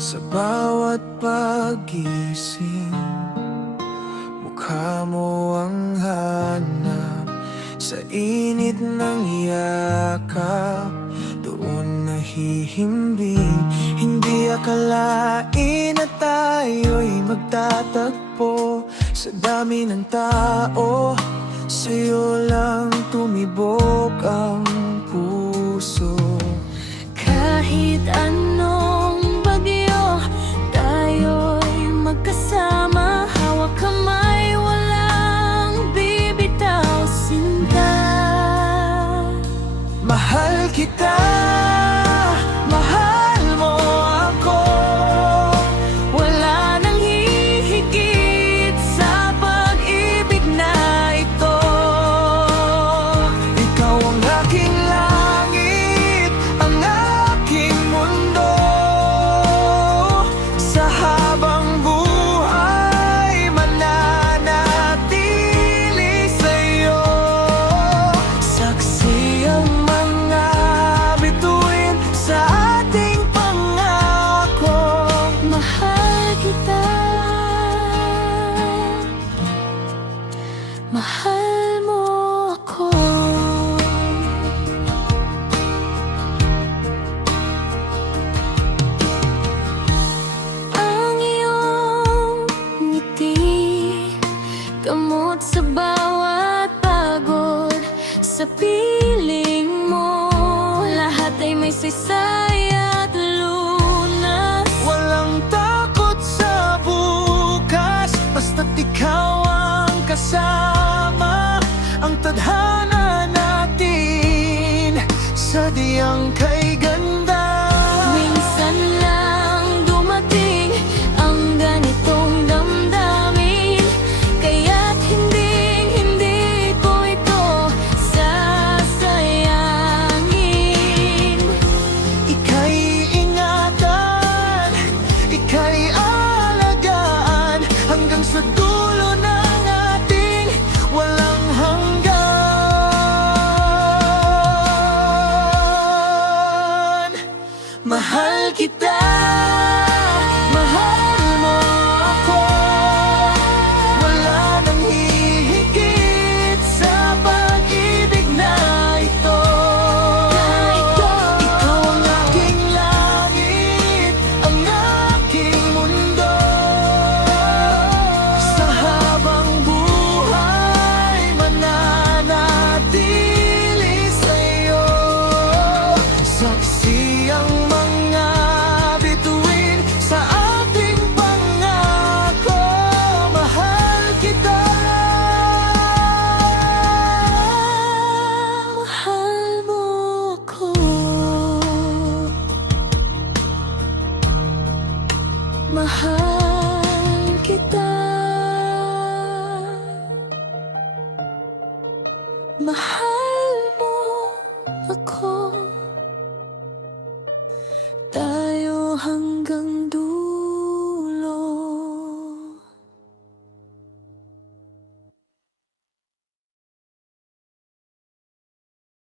Sa bawat paggising, mukha mo ang hanap. Sa init ng yakap, doon nahihimbing. Hindi akalain na tayo'y magtatagpo. Sa dami ng tao, sa'yo lang tumibok ang puso. Kahit anong bagyo, tayo'y magkasama. Hawak kamay, walang bibitaw, sinta. Mahal kita, mahal mo ako. Wala nang hihigit sa pag-ibig na ito. Ikaw ang aking langit, ang aking mundo. Sa habang buhay, mananatili sa'yo. Saksi ang mga bituin sa ating pangako. Mahal kita, mahal mo ako. Ang iyong ngiti, gamot sa bawat pagod. Sa piling mo, lahat ay may saysay at lunas. Walang takot sa bukas, basta't ikaw ang kasama. Ang tadhana natin, sadyang kay ganda. Minsan lang dumating ang ganitong damdamin, kaya't hindi ko ito sasayangin. Ika'y ingatan, ika'y alagaan, hanggang sa dulo ng ating walang hanggan. Mahal kita, mahal mo ako. Wala nang hihigit sa pag-ibig na ito. Ikaw ang aking langit, ang aking mundo. Sa habang buhay, mananatili sa'yo. Saksi ang mga bituin sa ating pangako. Mahal kita, Mahal mo ako. Mahal kita. Mahal mo ako. Tayo hanggang dulo.